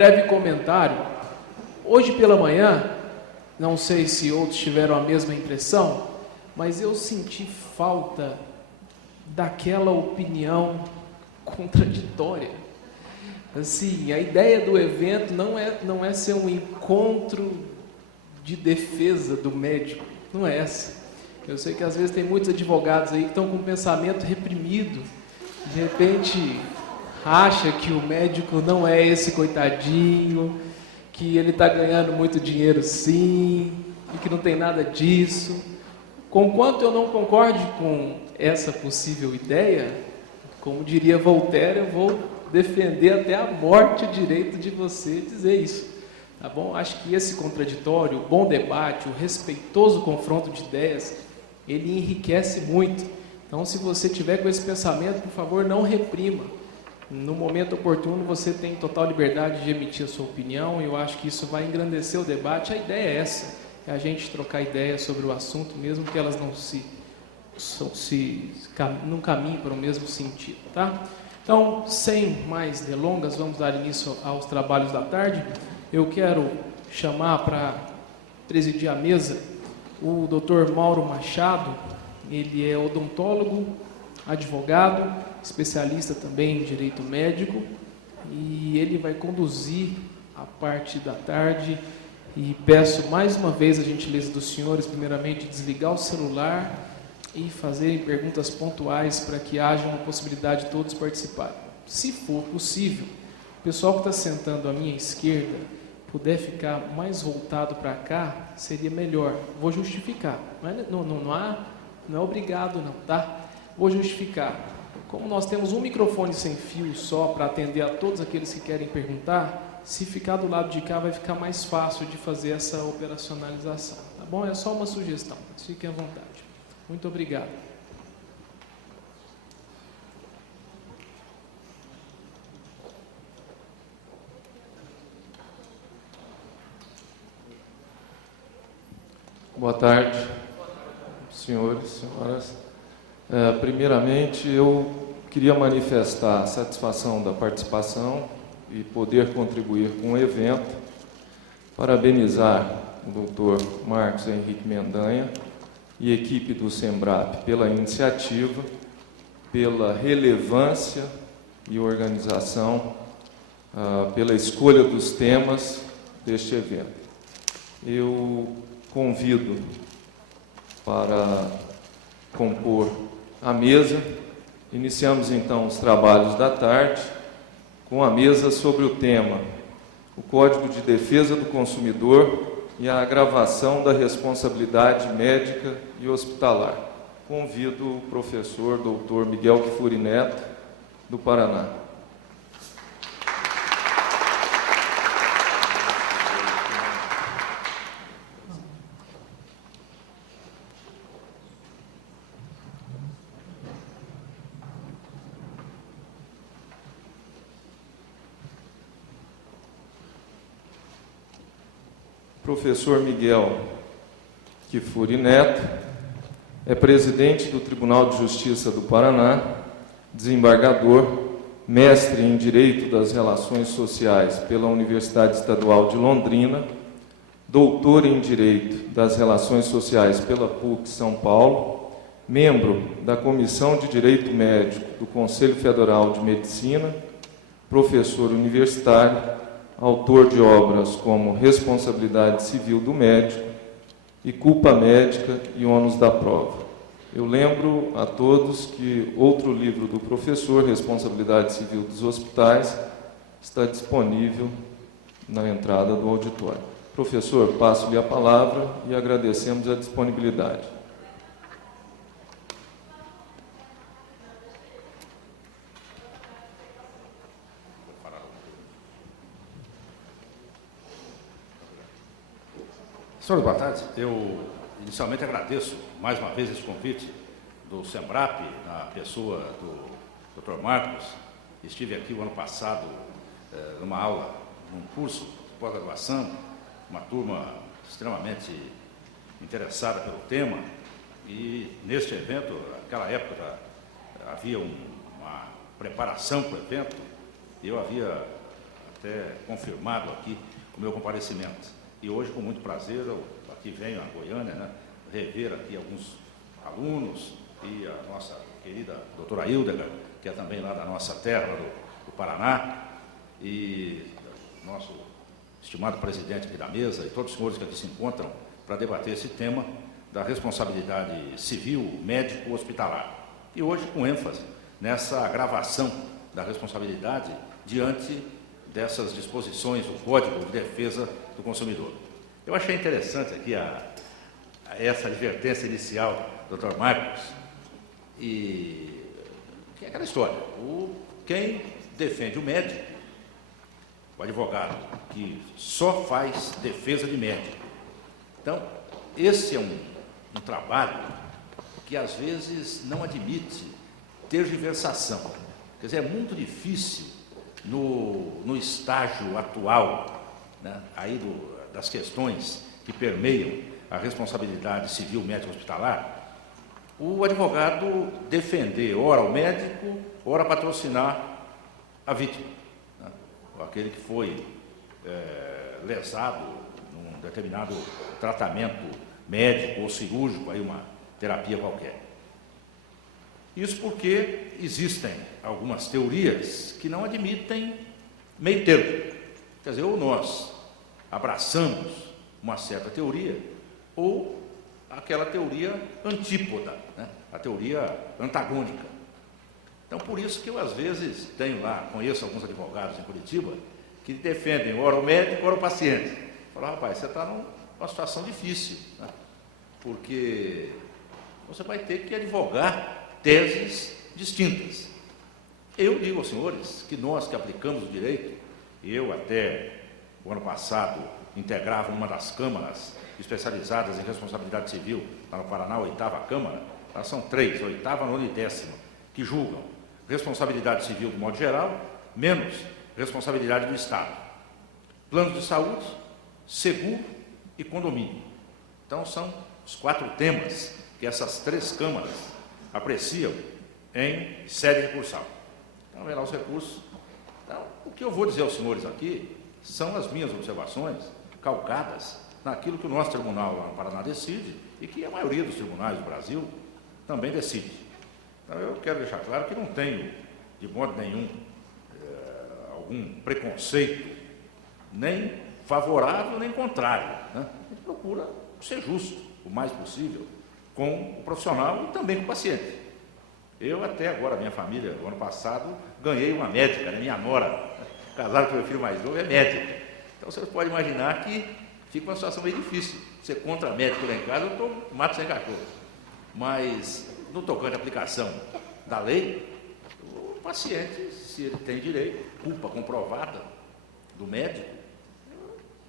Breve comentário. Hoje pela manhã, não sei se outros tiveram a mesma impressão, mas eu senti falta daquela opinião contraditória. Assim, a ideia do evento não é ser um encontro de defesa do médico, não é essa. Eu sei que às vezes tem muitos advogados aí que estão com um pensamento reprimido, de repente acha que o médico não é esse coitadinho, que ele está ganhando muito dinheiro sim, e que não tem nada disso. Conquanto eu não concorde com essa possível ideia, como diria Voltaire, eu vou defender até a morte o direito de você dizer isso. Tá bom? Acho que esse contraditório, o bom debate, o respeitoso confronto de ideias, ele enriquece muito. Então, se você tiver com esse pensamento, por favor, não reprima. No momento oportuno, você tem total liberdade de emitir a sua opinião, e eu acho que isso vai engrandecer o debate. A ideia é essa, é a gente trocar ideias sobre o assunto, mesmo que elas não caminhem para o mesmo sentido, tá? Então, sem mais delongas, vamos dar início aos trabalhos da tarde. Eu quero chamar para presidir a mesa o Dr. Mauro Machado. Ele é odontólogo, advogado, especialista também em direito médico, e ele vai conduzir a parte da tarde. E peço mais uma vez a gentileza dos senhores, primeiramente, desligar o celular e fazerem perguntas pontuais para que haja uma possibilidade de todos participarem. Se for possível, o pessoal que está sentando à minha esquerda puder ficar mais voltado para cá, seria melhor. Vou justificar, não é obrigado não, tá? Vou justificar. Como nós temos um microfone sem fio só para atender a todos aqueles que querem perguntar, se ficar do lado de cá vai ficar mais fácil de fazer essa operacionalização, tá bom? É só uma sugestão, fiquem à vontade. Muito obrigado. Boa tarde, senhores e senhoras. Primeiramente, eu queria manifestar a satisfação da participação e poder contribuir com o evento, parabenizar o Dr. Marcos Henrique Mendanha e equipe do SEMBRAP pela iniciativa, pela relevância e organização, pela escolha dos temas deste evento. Eu convido para compor a mesa. Iniciamos então os trabalhos da tarde com a mesa sobre o tema o Código de Defesa do Consumidor e a agravação da responsabilidade médica e hospitalar. Convido o professor Dr. Miguel Kfouri Neto, do Paraná. Professor Miguel Kfouri Neto é presidente do Tribunal de Justiça do Paraná, desembargador, mestre em Direito das Relações Sociais pela Universidade Estadual de Londrina, doutor em Direito das Relações Sociais pela PUC São Paulo, membro da Comissão de Direito Médico do Conselho Federal de Medicina, professor universitário, autor de obras como Responsabilidade Civil do Médico e Culpa Médica e Ônus da Prova. Eu lembro a todos que outro livro do professor, Responsabilidade Civil dos Hospitais, está disponível na entrada do auditório. Professor, passo-lhe a palavra e agradecemos a disponibilidade. Senhor, boa tarde. Eu inicialmente agradeço mais uma vez esse convite do SEMBRAP, na pessoa do Dr. Marcos. Estive aqui o ano passado numa aula, num curso de pós-graduação, uma turma extremamente interessada pelo tema, e neste evento, naquela época, havia uma preparação para o evento, eu havia até confirmado aqui o meu comparecimento. E hoje, com muito prazer, eu aqui venho a Goiânia, né, rever aqui alguns alunos e a nossa querida doutora Hildegard, que é também lá da nossa terra, do Paraná, e nosso estimado presidente aqui da mesa e todos os senhores que aqui se encontram para debater esse tema da responsabilidade civil, médico, hospitalar. E hoje com ênfase nessa agravação da responsabilidade diante dessas disposições do Código de Defesa do Consumidor. Eu achei interessante aqui essa advertência inicial do Dr. Marcos, e que é aquela história, quem defende o médico, o advogado, que só faz defesa de médico. Então, esse é um trabalho que às vezes não admite tergiversação. Quer dizer, é muito difícil no estágio atual, né, aí das questões que permeiam a responsabilidade civil médico hospitalar, o advogado defender, ora o médico, ora patrocinar a vítima, né, aquele que foi lesado num determinado tratamento médico ou cirúrgico, aí uma terapia qualquer. Isso porque existem algumas teorias que não admitem meio termo. Quer dizer, ou nós abraçamos uma certa teoria, ou aquela teoria antípoda, né? A teoria antagônica. Então, por isso que eu, às vezes, conheço alguns advogados em Curitiba, que defendem ora o médico, ora o paciente. Falam, rapaz, você está numa situação difícil, né? Porque você vai ter que advogar teses distintas. Eu digo aos senhores que nós que aplicamos o direito, eu até o ano passado integrava uma das câmaras especializadas em responsabilidade civil, lá no Paraná, a 8ª Câmara, lá são 3, 8ª, 9ª e 10ª, que julgam responsabilidade civil de modo geral, menos responsabilidade do Estado. Plano de saúde, seguro e condomínio. Então, são os 4 temas que essas 3 câmaras apreciam em sede recursal. Então, vem lá os recursos. Então, o que eu vou dizer aos senhores aqui são as minhas observações calcadas naquilo que o nosso tribunal lá no Paraná decide e que a maioria dos tribunais do Brasil também decide. Então, eu quero deixar claro que não tenho, de modo nenhum, algum preconceito, nem favorável, nem contrário, né? A gente procura ser justo, o mais possível, com o profissional e também com o paciente. Eu, até agora, minha família, no ano passado, ganhei uma médica, né? Minha nora, casada com meu filho mais novo, é médica. Então, você pode imaginar que fica uma situação meio difícil. Ser contra médico lá em casa, eu mato sem cachorro. Mas, no tocante à aplicação da lei, o paciente, se ele tem direito, culpa comprovada do médico,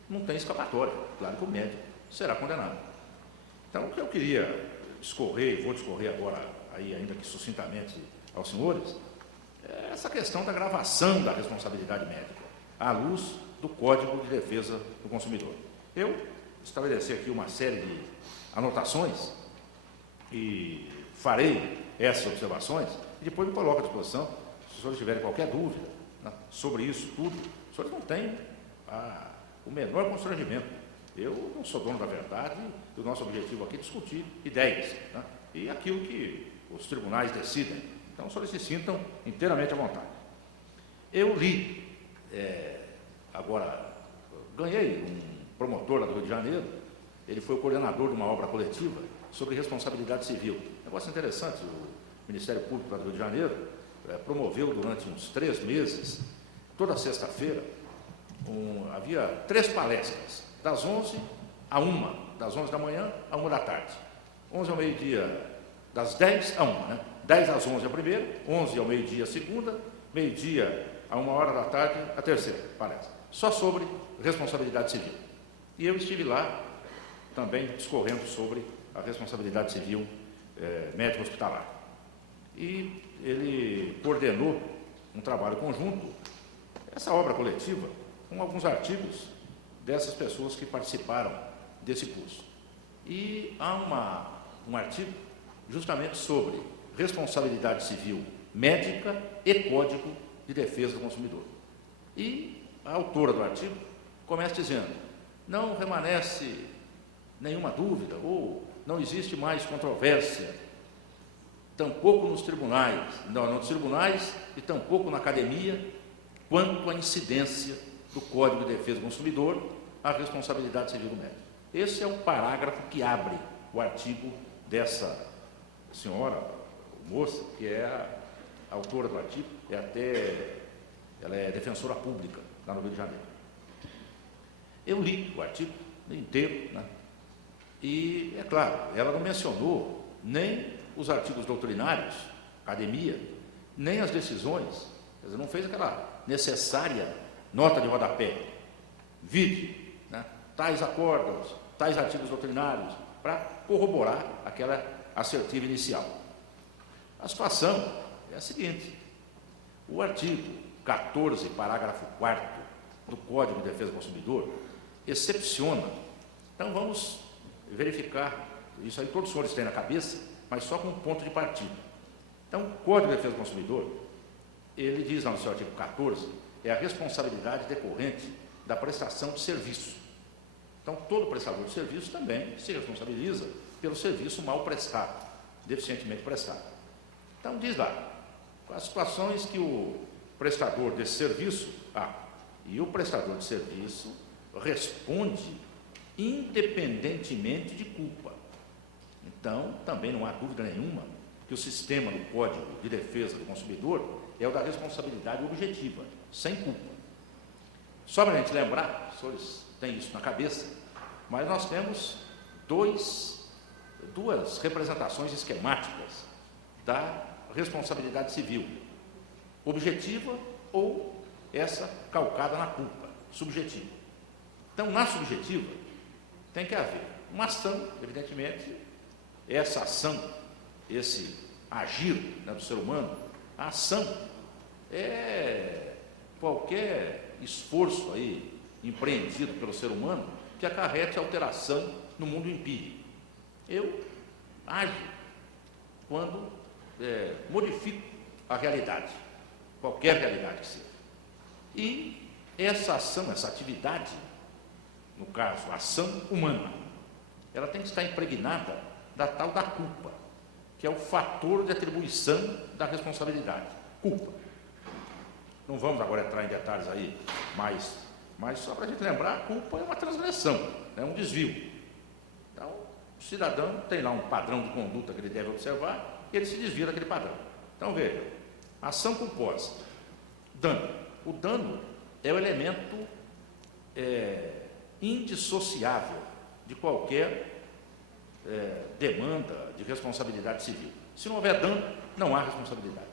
não tem escapatória. Claro que o médico será condenado. Então, o que eu queria discorrer, e vou discorrer agora, aí, ainda que sucintamente aos senhores, é essa questão da gravação da responsabilidade médica, à luz do Código de Defesa do Consumidor. Eu estabeleci aqui uma série de anotações e farei essas observações e depois me coloco à disposição, se os senhores tiverem qualquer dúvida, né, sobre isso tudo. Os senhores não têm o menor constrangimento. Eu não sou dono da verdade e o nosso objetivo aqui é discutir ideias, né, e aquilo que os tribunais decidem. Então, os senhores se sintam inteiramente à vontade. Eu li, agora, ganhei um promotor lá do Rio de Janeiro, ele foi o coordenador de uma obra coletiva sobre responsabilidade civil. Negócio interessante, o Ministério Público lá do Rio de Janeiro promoveu durante uns 3 meses, toda sexta-feira, havia 3 palestras, das 11 a 1, das 11 da manhã a 1 da tarde. 11 ao meio-dia, das 10 a 1, né? 10 às 11 a primeira, 11 ao meio-dia a segunda, meio-dia a 1h da tarde a terceira palestra, só sobre responsabilidade civil. E eu estive lá também discorrendo sobre a responsabilidade civil médico hospitalar. E ele coordenou um trabalho conjunto, essa obra coletiva, com alguns artigos dessas pessoas que participaram desse curso. E há um artigo justamente sobre responsabilidade civil médica e Código de Defesa do Consumidor. E a autora do artigo começa dizendo: não remanesce nenhuma dúvida, ou não existe mais controvérsia, tampouco nos tribunais, não nos tribunais e tampouco na academia, quanto à incidência do Código de Defesa do Consumidor à responsabilidade civil do médico. Esse é o parágrafo que abre o artigo dessa senhora, moça, que é a autora do artigo, ela é defensora pública lá no Rio de Janeiro. Eu li o artigo inteiro, né? E, é claro, ela não mencionou nem os artigos doutrinários, academia, nem as decisões, quer dizer, não fez aquela necessária nota de rodapé, vide, né, tais acordos, tais artigos doutrinários, para corroborar aquela assertiva inicial. A situação é a seguinte: o artigo 14, parágrafo 4º do Código de Defesa do Consumidor excepciona. Então, vamos verificar, isso aí todos os senhores têm na cabeça, mas só com um ponto de partida. Então, o Código de Defesa do Consumidor, ele diz lá no seu artigo 14, é a responsabilidade decorrente da prestação de serviço. Então, todo prestador de serviço também se responsabiliza pelo serviço mal prestado, deficientemente prestado. Então, diz lá, as situações que o prestador desse serviço, e o prestador de serviço responde independentemente de culpa. Então, também não há dúvida nenhuma que o sistema do Código de Defesa do Consumidor é o da responsabilidade objetiva, sem culpa. Só para a gente lembrar, os senhores têm isso na cabeça, mas nós temos duas representações esquemáticas da responsabilidade civil, objetiva ou essa calcada na culpa, subjetiva. Então, na subjetiva, tem que haver uma ação, evidentemente, essa ação, esse agir, né, do ser humano, a ação é qualquer esforço aí empreendido pelo ser humano que acarrete alteração no mundo empírico. Eu ajo quando modifico a realidade, qualquer realidade que seja. E essa ação, essa atividade, no caso, a ação humana, ela tem que estar impregnada da tal da culpa, que é o fator de atribuição da responsabilidade. Culpa. Não vamos agora entrar em detalhes aí, mas só para a gente lembrar, a culpa é uma transgressão, é um desvio. Então, o cidadão tem lá um padrão de conduta que ele deve observar e ele se desvia daquele padrão. Então, veja, ação culposa, dano. O dano é o elemento indissociável de qualquer demanda de responsabilidade civil. Se não houver dano, não há responsabilidade.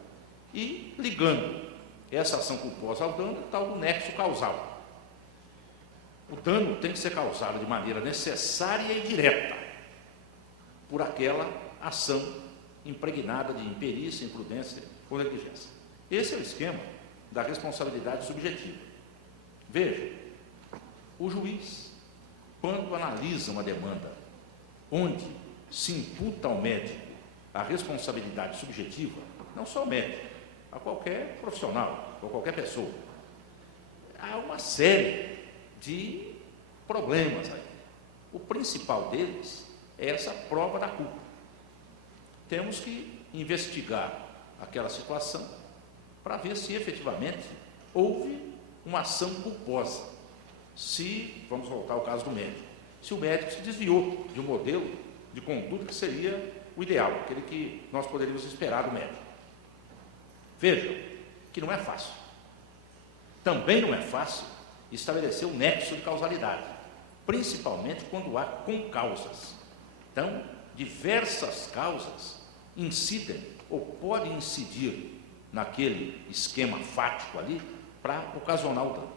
E, ligando essa ação culposa ao dano, está o nexo causal. O dano tem que ser causado de maneira necessária e direta por aquela ação impregnada de imperícia, imprudência ou negligência. Esse é o esquema da responsabilidade subjetiva. Veja, o juiz, quando analisa uma demanda onde se imputa ao médico a responsabilidade subjetiva, não só ao médico, a qualquer profissional, ou qualquer pessoa, há uma série de problemas aí. O principal deles é essa prova da culpa. Temos que investigar aquela situação para ver se efetivamente houve uma ação culposa. Se, vamos voltar ao caso do médico, se o médico se desviou de um modelo de conduta que seria o ideal, aquele que nós poderíamos esperar do médico. Vejam que não é fácil. Também não é fácil estabelecer o nexo de causalidade, principalmente quando há concausas. Então, diversas causas incidem ou podem incidir naquele esquema fático ali para ocasionar o dano.